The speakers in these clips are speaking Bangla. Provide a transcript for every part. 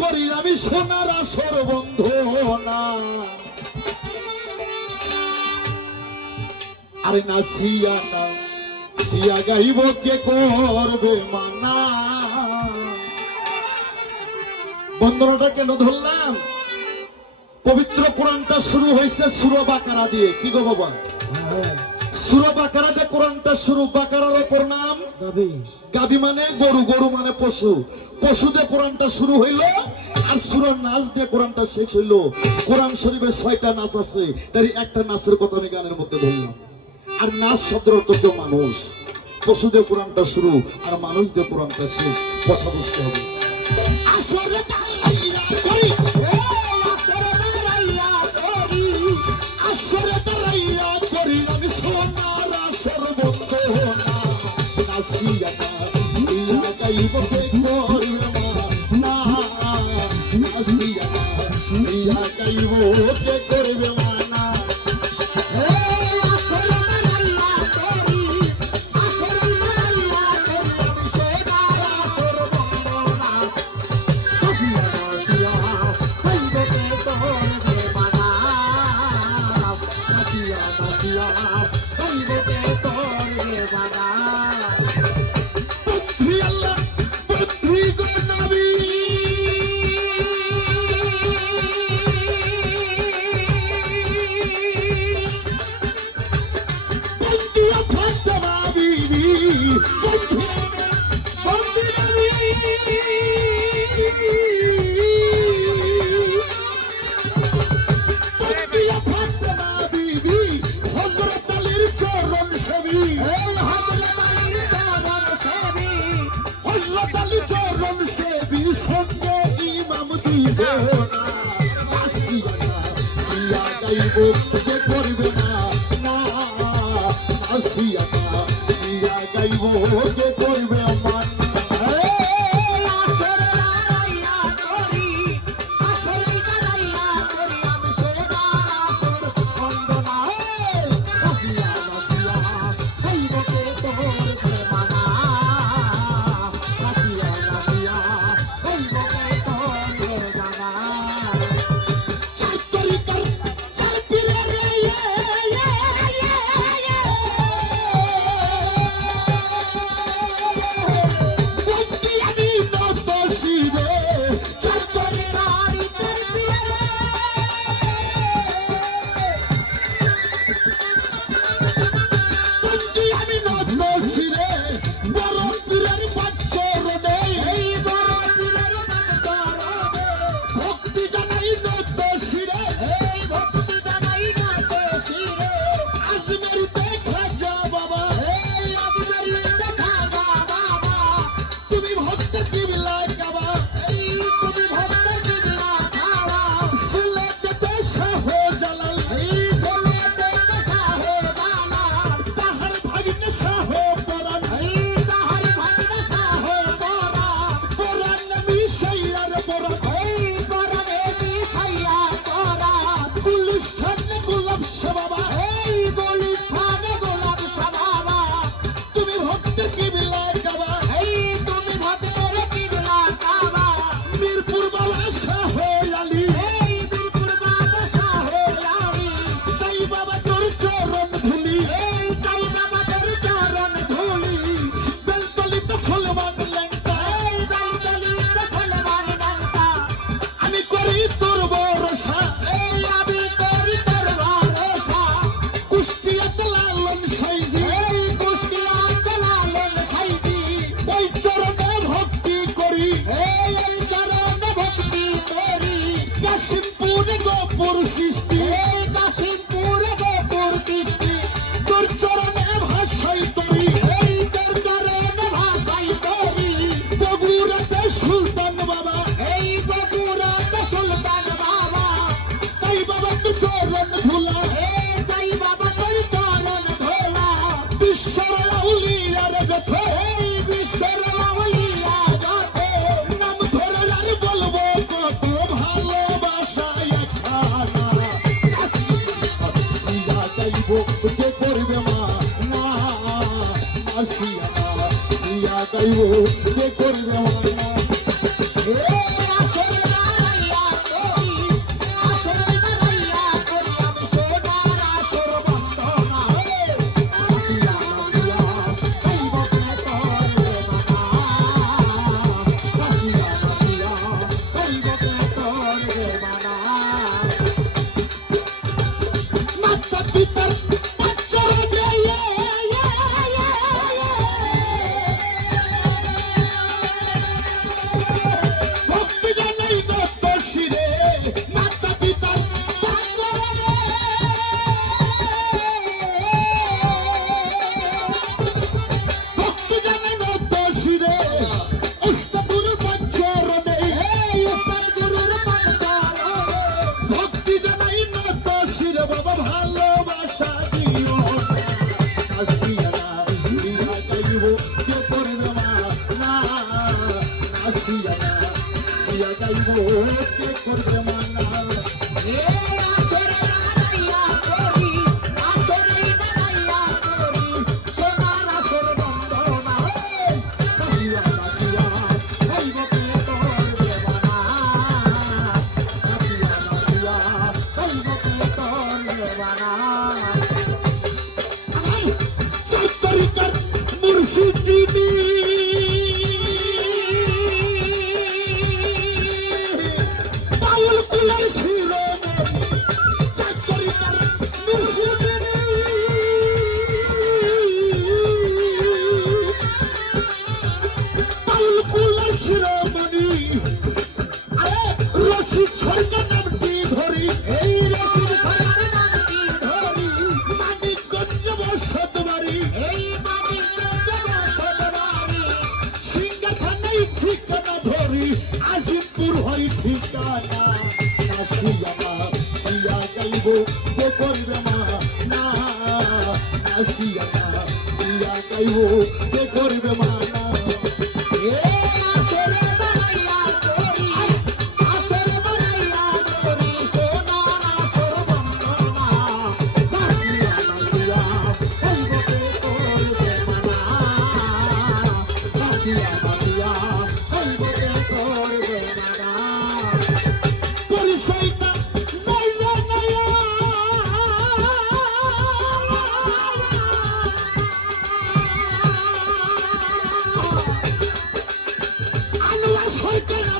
করি, আমি সোনার আসর আরে না, সিয়া না, সিয়া গাইব কে করবে মানা? বন্ধনাটা কেন ধরলাম? পবিত্র কোরআনটা শুরু হয়েছে সুরবাকারা দিয়ে। কি গো বাবা? সুরা বাকারা যে কোরআনটা শুরু বাকারার নাম? গাবি মানে গরু গরু মানে পশু। পশু দিয়ে কোরআনটা শুরু হইল আর নাচ দিয়ে কোরআনটা শেষ হইল। কোরআন শরীফে ছয়টা নাচ আছে তাই একটা নাচের কথা আমি গানের মধ্যে ধরলাম আর নাচ শব্দের অর্থ কেউ মানুষ। পশু দিয়ে কোরআনটা শুরু আর মানুষ দিয়ে কোরআনটা শেষ। কথা বুঝতে হবে। আসলে Garcia. por um suspiro. সিয়া সিয়া দৈব যে করবে siya ka, siya kayo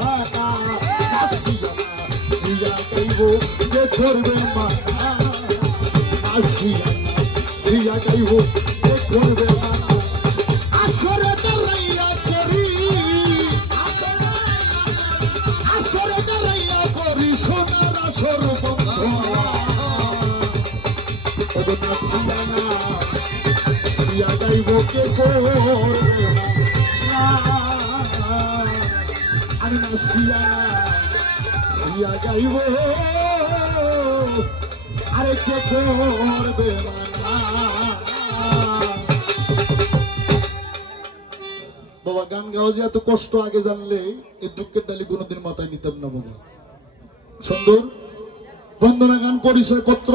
মাথা আসিয়া কইব যে ধরবে মাথা আসিয়া প্রিয়া কইব যে ধরবে মাথা আসরে তো রাইয়া করি আসরে তো রাইয়া করি সোনার আসর বন্ধ প্রিয়া কইব কে কইব বাবা? গান গাওয়া যে এত কষ্ট আগে জানলে এই দুঃখের ডালি কোনোদিন মাথায় নিতাম না, বাবা। সুন্দর? বন্দনা গান পরিচয় পত্র?